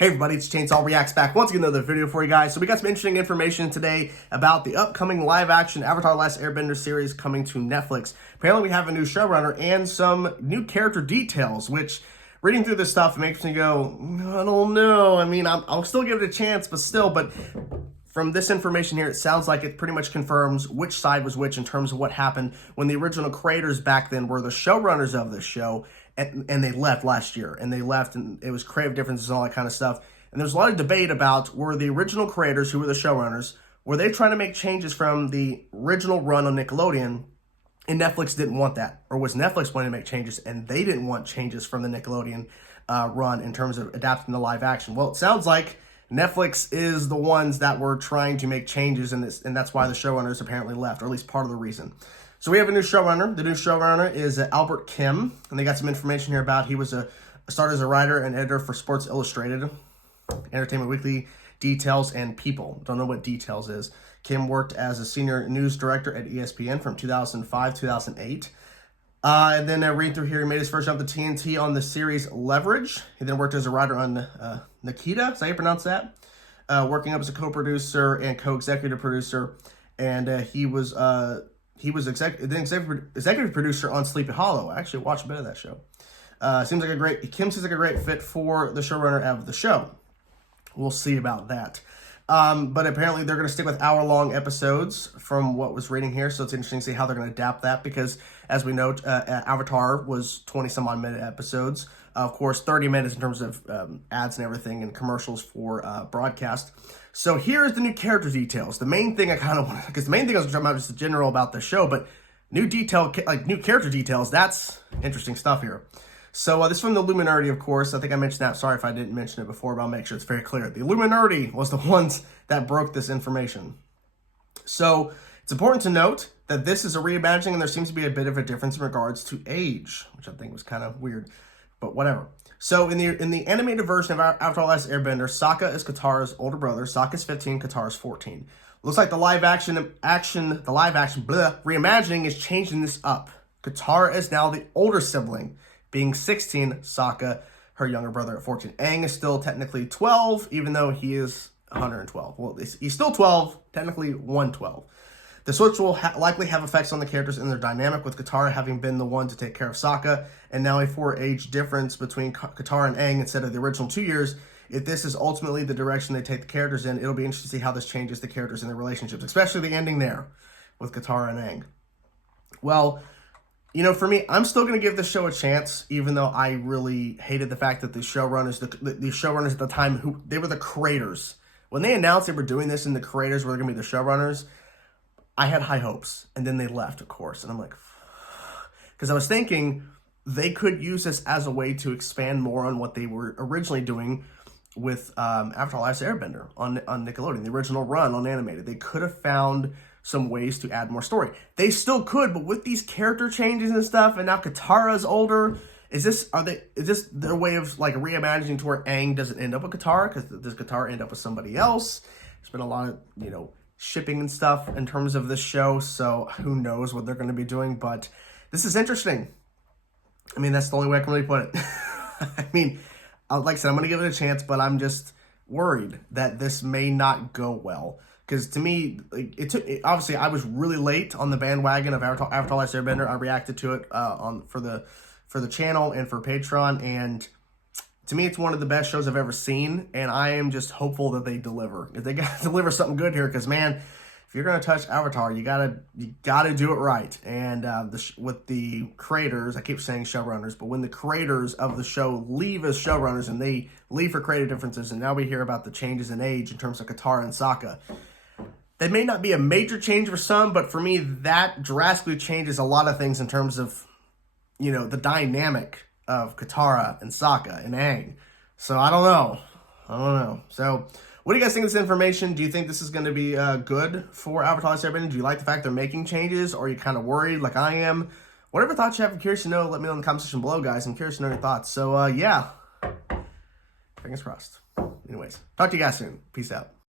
Hey everybody, it's Chainsaw Reacts back once again, another video for you guys. So we got some interesting information today about the upcoming live-action Avatar: The Last Airbender series coming to Netflix. Apparently we have a new showrunner and some new character details, which, reading through this stuff, makes me go, I don't know. I mean, I'll still give it a chance, but from this information here, it sounds like it pretty much confirms which side was which in terms of what happened when the original creators back then were the showrunners of this show, and they left last year, and it was creative differences and all that kind of stuff. And there's a lot of debate about, were the original creators, who were the showrunners, were they trying to make changes from the original run on Nickelodeon, and Netflix didn't want that? Or was Netflix wanting to make changes, and they didn't want changes from the Nickelodeon run in terms of adapting to live action? Well, it sounds like Netflix is the ones that were trying to make changes, and that's why the showrunners apparently left, or at least part of the reason. So we have a new showrunner. The new showrunner is Albert Kim, and they got some information here about he started as a writer and editor for Sports Illustrated, Entertainment Weekly, Details, and People. Don't know what Details is. Kim worked as a senior news director at ESPN from 2005 to 2008. And then reading through here, he made his first jump to TNT on the series Leverage. He then worked as a writer on Nikita, is that how you pronounce that? Working up as a co-producer and co-executive producer, and he was executive producer on Sleepy Hollow. I actually watched a bit of that show. Kim seems like a great fit for the showrunner of the show. We'll see about that. But apparently they're going to stick with hour-long episodes from what was reading here, so it's interesting to see how they're going to adapt that, because as we note, Avatar was 20-some-odd minute episodes. Of course, 30 minutes in terms of ads and everything and commercials for broadcast. So here's the new character details. The main thing I kind of want, because the main thing I was talking about just general about the show, but new character details, that's interesting stuff here. So this is from the Illuminati, of course. I think I mentioned that. Sorry if I didn't mention it before, but I'll make sure it's very clear. The Illuminati was the ones that broke this information. So it's important to note that this is a reimagining, and there seems to be a bit of a difference in regards to age, which I think was kind of weird, but whatever. So in the animated version of Avatar: The Last Airbender, Sokka is Katara's older brother. Sokka's 15, Katara's 14. Looks like the live action reimagining is changing this up. Katara is now the older sibling, being 16, Sokka, her younger brother, at 14. Aang is still technically 12, even though he is 112. Well, he's still 12, technically 112. The switch will likely have effects on the characters and their dynamic, with Katara having been the one to take care of Sokka, and now a 4-age difference between Katara and Aang instead of the original 2 years. If this is ultimately the direction they take the characters in, it'll be interesting to see how this changes the characters and their relationships, especially the ending there with Katara and Aang. Well, you know, for me, I'm still going to give this show a chance, even though I really hated the fact that the showrunners at the time, they were the creators. When they announced they were doing this and the creators were going to be the showrunners, I had high hopes, and then they left, of course. And I'm like, because I was thinking they could use this as a way to expand more on what they were originally doing with Avatar: The Last Airbender on Nickelodeon, the original run on animated. They could have found some ways to add more story. They still could, but with these character changes and stuff, and now Katara's older, is this their way of like reimagining to where Aang doesn't end up with Katara? Because does Katara end up with somebody else? There's been a lot of, shipping and stuff in terms of this show, so who knows what they're going to be doing, but this is interesting. I mean, that's the only way I can really put it. I mean, like I said, I'm going to give it a chance, but I'm just worried that this may not go well. Because to me, obviously, I was really late on the bandwagon of Avatar: The Last Airbender. I reacted to it for the channel and for Patreon, and to me, it's one of the best shows I've ever seen, and I am just hopeful that they deliver. If they gotta deliver something good here, because man, if you're gonna touch Avatar, you gotta do it right. And with the creators, I keep saying showrunners, but when the creators of the show leave as showrunners and they leave for creative differences, and now we hear about the changes in age in terms of Katara and Sokka. That may not be a major change for some, but for me, that drastically changes a lot of things in terms of, the dynamic of Katara and Sokka and Aang. So I don't know. So what do you guys think of this information? Do you think this is going to be good for Avatar: The Last Airbender? Do you like the fact they're making changes, or are you kind of worried like I am? Whatever thoughts you have, I'm curious to know. Let me know in the comment section below, guys. I'm curious to know your thoughts. So yeah, fingers crossed. Anyways, talk to you guys soon. Peace out.